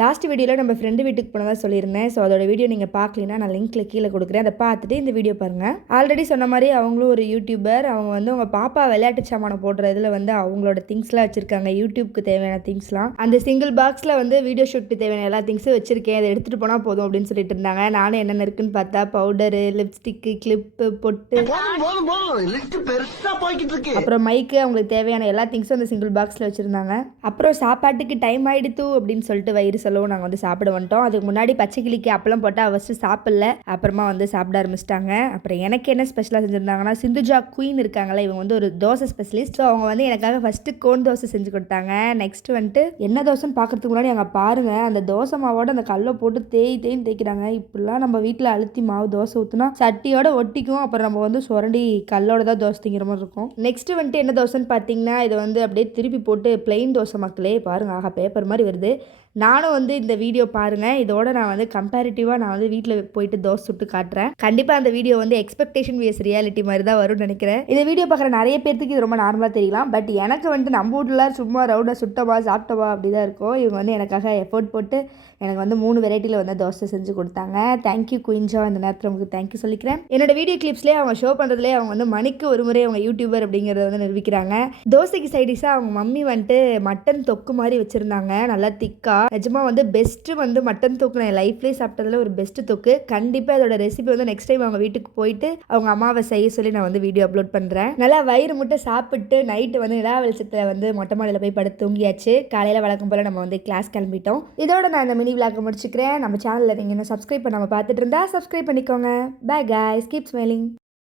Last வீடியோவில் நம்ம friend வீட்டுக்கு போனதா சொல்லியிருந்தேன். ஸோ அதோட வீடியோ நீங்கள் பார்க்கலனா நான் லிங்க்ல கீழே கொடுக்குறேன். அதை பார்த்துட்டு இந்த வீடியோ பாருங்கள் ஆல்ரெடி சொன்ன மாதிரி அவங்களும் ஒரு யூடியூபர் அவங்க வந்து அவங்க பாப்பா விளையாட்டு சாமானம் போடுற இதில் வந்து அவங்களோட திங்ஸ்லாம் வச்சுருக்காங்க. யூடியூப்க்கு தேவையான திங்ஸ்லாம் அந்த சிங்கிள் பாக்ஸில் வந்து வீடியோ ஷூட்க்கு தேவையான எல்லா திங்ஸும் வச்சுருக்கேன். அதை எடுத்துகிட்டு போனால் போதும் அப்படின்னு சொல்லிட்டு இருந்தாங்க. நானும் என்னென்ன இருக்குன்னு பார்த்தா பவுடரு லிப்ஸ்டிக்கு கிளிப்பு பொட்டு. அப்புறம் மைக்கு அவங்களுக்கு தேவையான எல்லா திங்ஸும் அந்த சிங்கிள் பாக்ஸில் வச்சுருந்தாங்க. அப்புறம் சாப்பாட்டுக்கு டைம் ஆயிடுத்து அப்படின்னு சொல்லிட்டு வயிறு சொல்லவும் நாங்கள் வந்து சாப்பிட வந்துட்டோம். அதுக்கு முன்னாடி பச்சை கிளிக்கு அப்பளம் போட்டால் ஃபஸ்ட்டு சாப்பிடல. அப்புறமா வந்து சாப்பிட ஆரம்பிச்சிட்டாங்க. அப்புறம் எனக்கு என்ன ஸ்பெஷலாக செஞ்சுருந்தாங்கன்னா சிந்துஜா குயின் இருக்காங்களே இவங்க வந்து ஒரு தோசை ஸ்பெஷலிஸ்ட் ஸோ அவங்க வந்து எனக்காக ஃபஸ்ட்டு கோன் தோசை செஞ்சு கொடுத்தாங்க. நெக்ஸ்ட் வந்துட்டு என்ன தோசைன்னு பார்க்கறதுக்கு முன்னாடி அங்கே பாருங்க அந்த தோசை மாவோட அந்த கல்லை போட்டு தேய் தேய்ன்னு தேய்க்கிறாங்க. இப்படிலாம் நம்ம வீட்டில் அழுத்தி மாவு தோசை ஊற்றுனா சட்டியோட ஒட்டிக்கும். அப்புறம் நம்ம வந்து சுரண்டி கல்லோட தான் தோசை திங்கிற மாதிரி இருக்கும். நெக்ஸ்ட் வந்துட்டு என்ன தோசைன்னு பார்த்தீங்கன்னா இதை வந்து அப்படியே திருப்பி போட்டு பிளெயின் தோசை மக்களே பாருங்க ஆகா பேப்பர் மாதிரி வருது. நானும் வந்து இந்த வீடியோ பாருங்கள் இதோட நான் வந்து கம்பேரிட்டிவாக நான் வந்து வீட்டில் போயிட்டு தோசை சுட்டு காட்டுறேன். கண்டிப்பாக அந்த வீடியோ வந்து எக்ஸ்பெக்டேஷன் வியஸ் ரியாலிட்டி மாதிரி தான் வரும்னு நினைக்கிறேன். இந்த வீடியோ பார்க்குற நிறைய பேர்த்துக்கு இது ரொம்ப நார்மலாக தெரியலாம் பட் எனக்கு வந்துட்டு நம்ம வீட்டில் சும்மா ரவுண்டாக சுட்டவா சாப்பிட்டவா அப்படி தான் இருக்கும் இவங்க வந்து எனக்காக எஃபோர்ட் போட்டு எனக்கு வந்து மூணு வெரைட்டியில் வந்து தோசை செஞ்சு கொடுத்தாங்க. தேங்க்யூ குயின்ஜா இந்த நேரத்தில் உங்களுக்கு தேங்க்யூ சொல்லிக்கிறேன். என்னோட வீடியோ கிளிப்ஸ்லேயே அவங்க ஷோ பண்ணுறதுலேயே அவங்க வந்து மணிக்கு ஒரு முறை அவங்க யூடியூபர் அப்படிங்கிறத வந்து நிரூபிக்கிறாங்க. தோசைக்கு சைடிஷாக அவங்க மம்மி வந்துட்டு மட்டன் தொக்கு மாதிரி வச்சுருந்தாங்க. நல்லா திக்கா நிஜமாக வந்து பெஸ்ட்டு வந்து மட்டன் தொக்கு நான் லைஃப்லேயே சாப்பிட்டதில் ஒரு பெஸ்ட்டு தொக்கு. கண்டிப்பாக அதோட ரெசிபி வந்து நெக்ஸ்ட் டைம் அவங்க வீட்டுக்கு போயிட்டு அவங்க அம்மாவை செய்ய சொல்லி நான் வந்து வீடியோ அப்லோட் பண்ணுறேன் நல்லா வயிறு முட்டை சாப்பிட்டு நைட்டு வந்து நிலா வெளிச்சத்தில் வந்து மொட்டை மாடியில் போய் படுத்து தூங்கியாச்சு. காலையில் வழக்கம் போல் நம்ம வந்து கிளாஸ் கிளம்பிட்டோம். இதோட நான் இந்த மினி விளாக்கை முடிச்சுக்கிறேன். நம்ம சேனலில் நீங்கள் இன்னும் சப்ஸ்கிரைப் பண்ணாமல் பார்த்துட்டு இருந்தா சப்ஸ்கிரைப் பண்ணிக்கோங்க. Bye guys. Keep smiling.